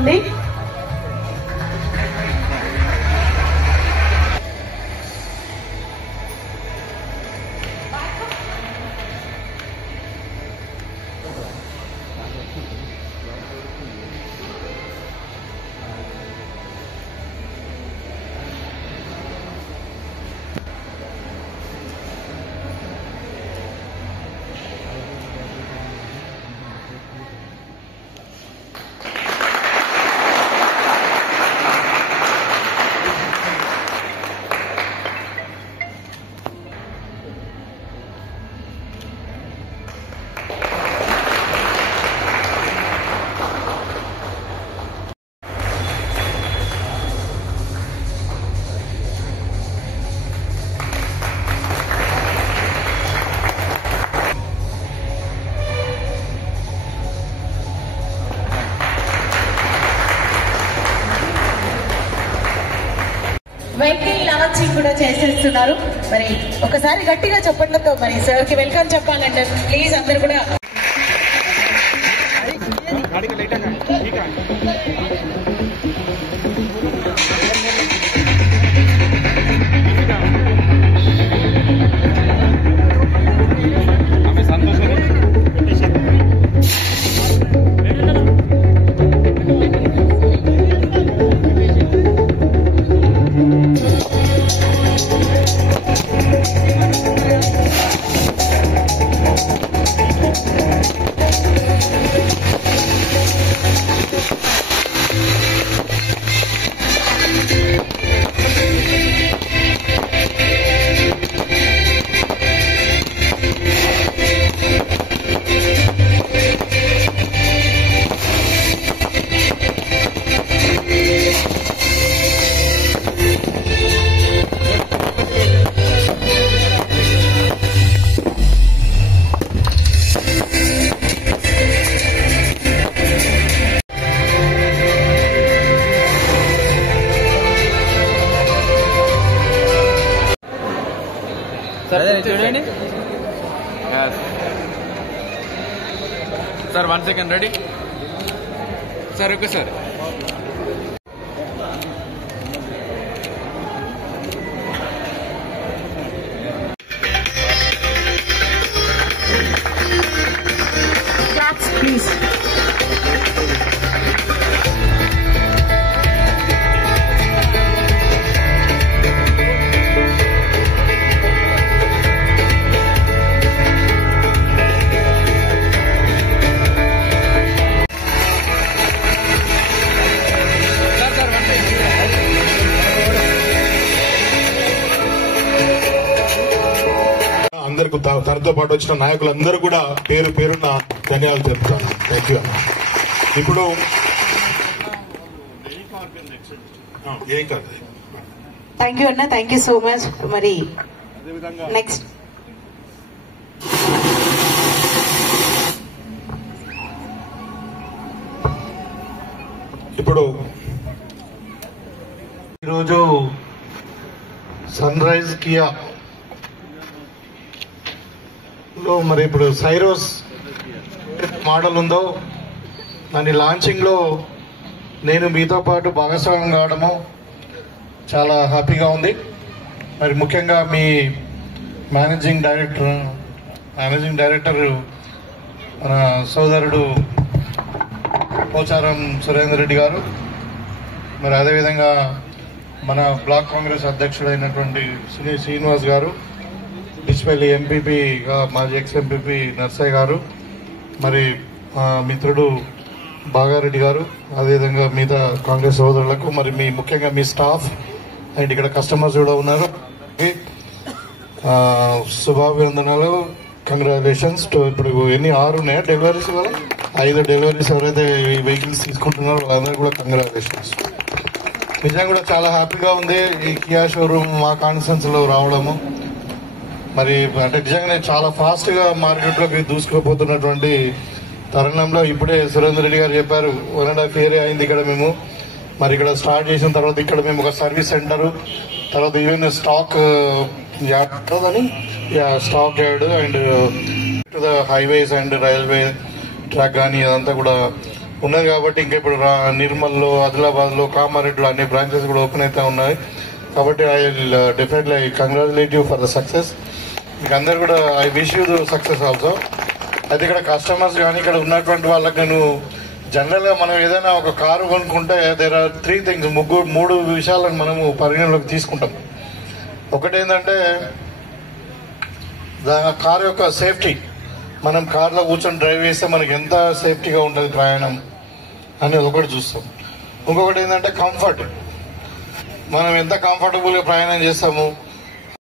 ఉంది. Vehicle launching కూడా చేసేస్తున్నారు. మరి ఒకసారి గట్టిగా చెప్పట్లతో మరి సార్ కి వెల్కమ్ చెప్పాలంటే ప్లీజ్ అందరు కూడా. చూడండి sir, 1 second ready sir. Okay sir. Please అందరికి తనతో పాటు వచ్చిన నాయకులందరూ కూడా పేరు పేరున్న ధన్యవాదాలు తెలుపుతాను. Thank you. ఇప్పుడు థ్యాంక్ యూ అన్న, థ్యాంక్ యూ సో మచ్. మరి నెక్స్ట్ ఇప్పుడు ఈరోజు సన్ రైజ్ కియా లో మరి ఇప్పుడు సైరోస్ మోడల్ ఉందో దాని లాంచింగ్ లో నేను మీతో పాటు భాగస్వామ్యం కావడము చాలా హ్యాపీగా ఉంది. మరి ముఖ్యంగా మీ మేనేజింగ్ డైరెక్టర్ మన సోదరుడు పోచారం సురేందర్ రెడ్డి గారు, మరి అదేవిధంగా మన బ్లాక్ కాంగ్రెస్ అధ్యక్షుడైనటువంటి శ్రీనివాస్ గారు, డిస్పల్లి ఎంపీపీగా మాజీ ఎక్స్ ఎంపీపీ నర్సయ్య గారు, మరి మిత్రుడు బాగారెడ్డి గారు, అదేవిధంగా మిగతా కాంగ్రెస్ సోదరులకు, మరి మీ ముఖ్యంగా మీ స్టాఫ్ అండ్ ఇక్కడ కస్టమర్స్ కూడా ఉన్నారు, శుభాభివందనాలు, కంగ్రాచులేషన్స్. ఇప్పుడు ఎన్ని 6 ఉన్నాయా డెలివరీస్? కదా 5 డెలివరీస్ ఎవరైతే వెహికల్స్ తీసుకుంటున్నారో వాళ్ళందరూ కూడా కంగ్రాచులేషన్స్. నిజంగా కూడా చాలా హ్యాపీగా ఉంది ఈ కియా షోరూమ్ మా కాన్ఫరెన్స్ లో రావడము. మరి అంటే నిజంగానే చాలా ఫాస్ట్ గా మార్కెట్ లోకి దూసుకుపోతున్నటువంటి తరుణంలో ఇప్పుడే సురేందర్ రెడ్డి గారు చెప్పారు 1.5 year అయింది ఇక్కడ మేము. మరి ఇక్కడ స్టార్ట్ చేసిన తర్వాత ఇక్కడ మేము ఒక సర్వీస్ సెంటర్, తర్వాత ఈవెన్ స్టాక్ యార్డ్ అని stock yard and to the highways and railway track కానీ అదంతా కూడా ఉన్నది కాబట్టి ఇంకా ఇప్పుడు నిర్మల్లో, ఆదిలాబాద్లో, కామారెడ్డిలో అన్ని బ్రాంచెస్ కూడా ఓపెన్ అయితే ఉన్నాయి. కాబట్టి I will definitely congratulate you for the success. మీకు అందరు కూడా I wish you the success also. అయితే ఇక్కడ కస్టమర్స్ కానీ ఇక్కడ ఉన్నటువంటి వాళ్ళకి నేను జనరల్ గా మనం ఏదైనా ఒక కారు కొనుక్కుంటే దేర్ ఆర్ 3 థింగ్స్, 3 విషయాలను మనము పరిగణలోకి తీసుకుంటాం. ఒకటి ఏంటంటే కారు యొక్క సేఫ్టీ. మనం కార్లో కూర్చొని డ్రైవ్ చేస్తే మనకి ఎంత సేఫ్టీగా ఉంటుంది ప్రయాణం అనేది ఒకటి చూస్తాం. ఇంకొకటి ఏంటంటే కంఫర్ట్. మనం ఎంత కంఫర్టబుల్ గా ప్రయాణం చేస్తాము,